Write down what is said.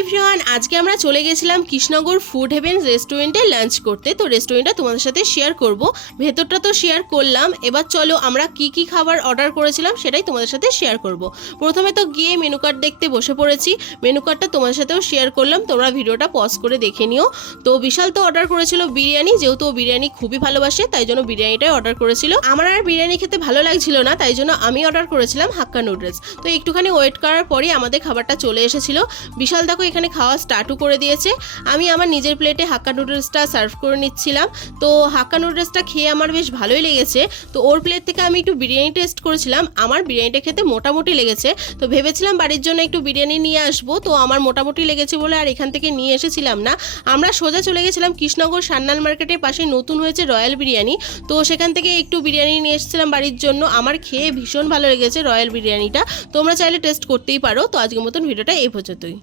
Everyone, আজকে আমরা চলে গেছিলাম কৃষ্ণনগর ফুড হেভেন রেস্টুরেন্টে লাঞ্চ করতে। তো রেস্টুরেন্টটা তোমাদের সাথে শেয়ার করব, ভেতরটা তো শেয়ার করলাম। এবার চলো আমরা কি কি খাবার অর্ডার করেছিলাম সেটাই তোমাদের সাথে শেয়ার করব। প্রথমে তো গিয়ে মেনু কার্ড দেখতে বসে পড়েছি, মেনু কার্ডটা তোমাদের সাথেও শেয়ার করলাম, তোমরা ভিডিওটা পজ করে দেখে নিও। তো বিশাল তো অর্ডার করেছিল বিরিয়ানি, যেহেতু ও বিরিয়ানি খুবই ভালোবাসে তাই জন্য বিরিয়ানিটাই অর্ডার করেছিল। আমার আর বিরিয়ানি খেতে ভালো লাগছিল না, তাই জন্য আমি অর্ডার করেছিলাম হাক্কা নুডলস। তো একটুখানি ওয়েট করার পরই আমাদের খাবারটা চলে এসেছিল। বিশাল দেখো এখানে খাওয়া স্টার্টও করে দিয়েছে। আমি আমার নিজের প্লেটে হাক্কা নুডলসটা সার্ভ করে নিচ্ছিলাম। তো হাক্কা নুডলসটা খেয়ে আমার বেশ ভালোই লেগেছে। তো ওর প্লেট থেকে আমি একটু বিরিয়ানি টেস্ট করেছিলাম, আমার বিরিয়ানিটা খেতে মোটামুটি লেগেছে। তো ভেবেছিলাম বাড়ির জন্য একটু বিরিয়ানি নিয়ে আসবো, তো আমার মোটামুটি লেগেছে বলে আর এখান থেকে নিয়ে এসেছিলাম না। আমরা সোজা চলে গেছিলাম কৃষ্ণনগর সান্যাল মার্কেটের পাশে নতুন হয়েছে রয়্যাল বিরিয়ানি, তো সেখান থেকে একটু বিরিয়ানি নিয়ে এসেছিলাম বাড়ির জন্য। আমার খেয়ে ভীষণ ভালো লেগেছে রয়্যাল বিরিয়ানিটা, তোমরা চাইলে টেস্ট করতেই পারো। তো আজকের মতন ভিডিওটা এই পর্যন্তই।